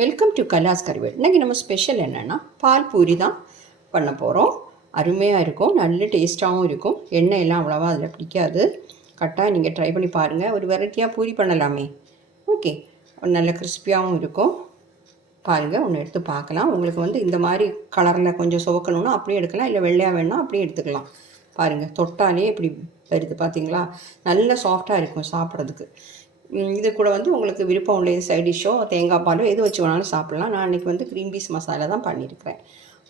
Welcome to கலாஸ் கறிவேல். இன்றைக்கி நம்ம special என்னென்னா பால் பூரி தான் பண்ண போகிறோம். அருமையாக இருக்கும், நல்ல டேஸ்ட்டாகவும் இருக்கும். எண்ணெயெல்லாம் அவ்வளோவா அதில் பிடிக்காது. கட்டாயம் நீங்கள் ட்ரை பண்ணி பாருங்கள். ஒரு வெரைட்டியாக பூரி பண்ணலாமே. ஓகே, நல்ல கிறிஸ்பியாகவும் இருக்கும். பாருங்கள், ஒன்று எடுத்து பார்க்கலாம். உங்களுக்கு வந்து இந்த மாதிரி கலரில் கொஞ்சம் சுவக்கணுன்னா அப்படியே எடுக்கலாம், இல்லை வெள்ளையாக வேணுன்னா அப்படியே எடுத்துக்கலாம். பாருங்கள், தொட்டாலே இப்படி வருது பார்த்தீங்களா? நல்ல சாஃப்டாக இருக்கும் சாப்பிட்றதுக்கு. இது கூட வந்து உங்களுக்கு விருப்பம் உள்ள சைட் டிஷ்ஷோ தேங்காய் பாலோ எது வச்சு வேணாலும் சாப்பிட்லாம். நான் இன்றைக்கி வந்து க்ரீன் பீஸ் மசாலா தான் பண்ணியிருக்கிறேன்.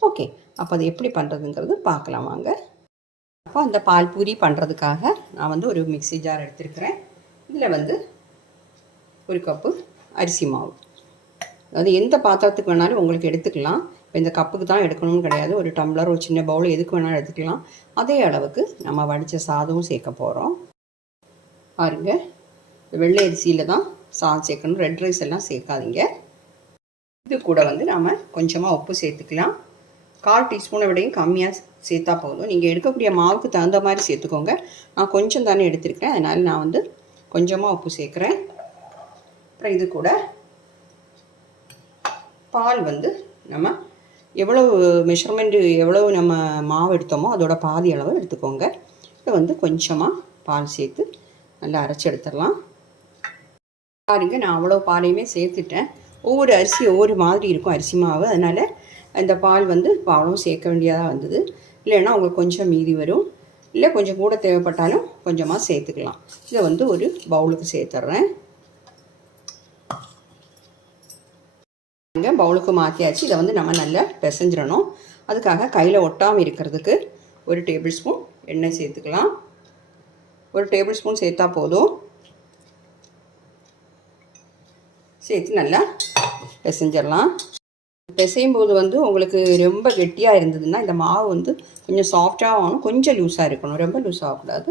ஓகே, அப்போ அது எப்படி பண்ணுறதுங்கிறது பார்க்கலாம் வாங்க. அப்போ அந்த பால் பூரி பண்ணுறதுக்காக நான் வந்து ஒரு மிக்ஸி ஜார் எடுத்துருக்கிறேன். இதில் வந்து ஒரு கப்பு அரிசி மாவு, அது எந்த பாத்திரத்துக்கு வேணாலும் உங்களுக்கு எடுத்துக்கலாம். இப்போ இந்த கப்புக்கு தான் எடுக்கணும்னு கிடையாது. ஒரு டம்ளர், ஒரு சின்ன பவுல் எதுக்கு வேணாலும் எடுத்துக்கலாம். அதே அளவுக்கு நம்ம வடித்த சாதமும் சேர்க்க போகிறோம். பாருங்கள், வெள்ளை அரிசியில் தான் சாதம் சேர்க்கணும், ரெட் ரைஸ் எல்லாம் சேர்க்காதீங்க. இது கூட வந்து நாம் கொஞ்சமாக உப்பு சேர்த்துக்கலாம். 1/4 டீஸ்பூனை விடையும் கம்மியாக சேர்த்தா போதும். நீங்கள் எடுக்கக்கூடிய மாவுக்கு தகுந்த மாதிரி சேர்த்துக்கோங்க. நான் கொஞ்சம் தானே எடுத்துருக்கேன், அதனால் நான் வந்து கொஞ்சமாக உப்பு சேர்க்குறேன். அப்புறம் இது கூட பால் வந்து நம்ம எவ்வளவு மெஷர்மெண்ட்டு, எவ்வளவு நம்ம மாவு எடுத்தோமோ அதோட பாதி அளவு எடுத்துக்கோங்க. இதை வந்து கொஞ்சமாக பால் சேர்த்து நல்லா அரைச்சி எடுத்துடலாம். பாருங்கள், நான் அவ்வளோ பாலையுமே சேர்த்துட்டேன். ஒவ்வொரு அரிசி ஒவ்வொரு மாதிரி இருக்கும் அரிசி மாவு, அதனால் அந்த பால் வந்து இப்போ அவ்வளோ சேர்க்க வேண்டியதாக வந்தது. இல்லைன்னா உங்களுக்கு கொஞ்சம் மீதி வரும், இல்லை கொஞ்சம் கூட தேவைப்பட்டாலும் கொஞ்சமாக சேர்த்துக்கலாம். இதை வந்து ஒரு பவுலுக்கு சேர்த்துட்றேன். இங்கே பவுலுக்கு மாற்றியாச்சு. இதை வந்து நம்ம நல்லா பிசைஞ்சிடணும். அதுக்காக கையில் ஒட்டாமல் இருக்கிறதுக்கு 1 டேபிள் ஸ்பூன் எண்ணெய் சேர்த்துக்கலாம். 1 டேபிள் ஸ்பூன் சேர்த்தா போதும். சேர்த்து நல்லா பிசைஞ்சிடலாம். பிசையும் போது வந்து உங்களுக்கு ரொம்ப கெட்டியாக இருந்ததுன்னா இந்த மாவு வந்து கொஞ்சம் சாஃப்டாக ஆகணும், கொஞ்சம் லூஸாக இருக்கணும், ரொம்ப லூஸ் ஆகக்கூடாது.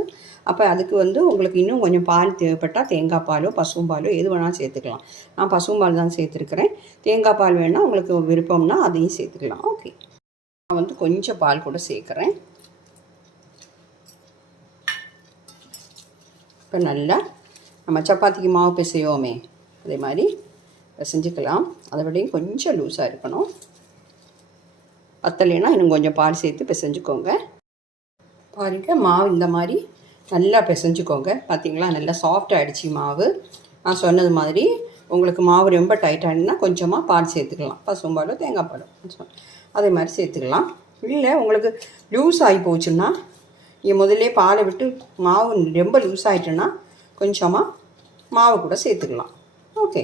அப்போ அதுக்கு வந்து உங்களுக்கு இன்னும் கொஞ்சம் பால் தேவைப்பட்டால் தேங்காய் பாலோ பசும்பாலோ எது வேணாலும் சேர்த்துக்கலாம். நான் பசும்பால் தான் சேர்த்துருக்கிறேன். தேங்காய் பால் வேணால் உங்களுக்கு விருப்பம்னா அதையும் சேர்த்துக்கலாம். ஓகே, நான் வந்து கொஞ்சம் பால் கூட சேர்க்குறேன். இப்போ நல்லா நம்ம சப்பாத்திக்கு மாவு பிசையோமே அதே மாதிரி பிசைஞ்சிக்கலாம். அதை விடையும் கொஞ்சம் லூஸாக இருக்கணும். பத்தலைன்னா இன்னும் கொஞ்சம் பால் சேர்த்து பிசைஞ்சுக்கோங்க. பாருங்கள், மாவு இந்த மாதிரி நல்லா பிசைஞ்சுக்கோங்க. பார்த்திங்களா, நல்லா சாஃப்டாக ஆகிடுச்சி மாவு. நான் சொன்னது மாதிரி உங்களுக்கு மாவு ரொம்ப டைட்டாகிடுனா கொஞ்சமாக பால் சேர்த்துக்கலாம், பசும்பாலோ தேங்காய் பாலோ அதே மாதிரி சேர்த்துக்கலாம். இல்லை உங்களுக்கு லூஸ் ஆகி போச்சுன்னா நீங்கள் முதல்ல பாலை விட்டு மாவு ரொம்ப லூஸ் ஆகிட்டுன்னா கொஞ்சமாக மாவு கூட சேர்த்துக்கலாம். ஓகே,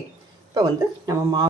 இப்போ வந்து நம்ம மாவு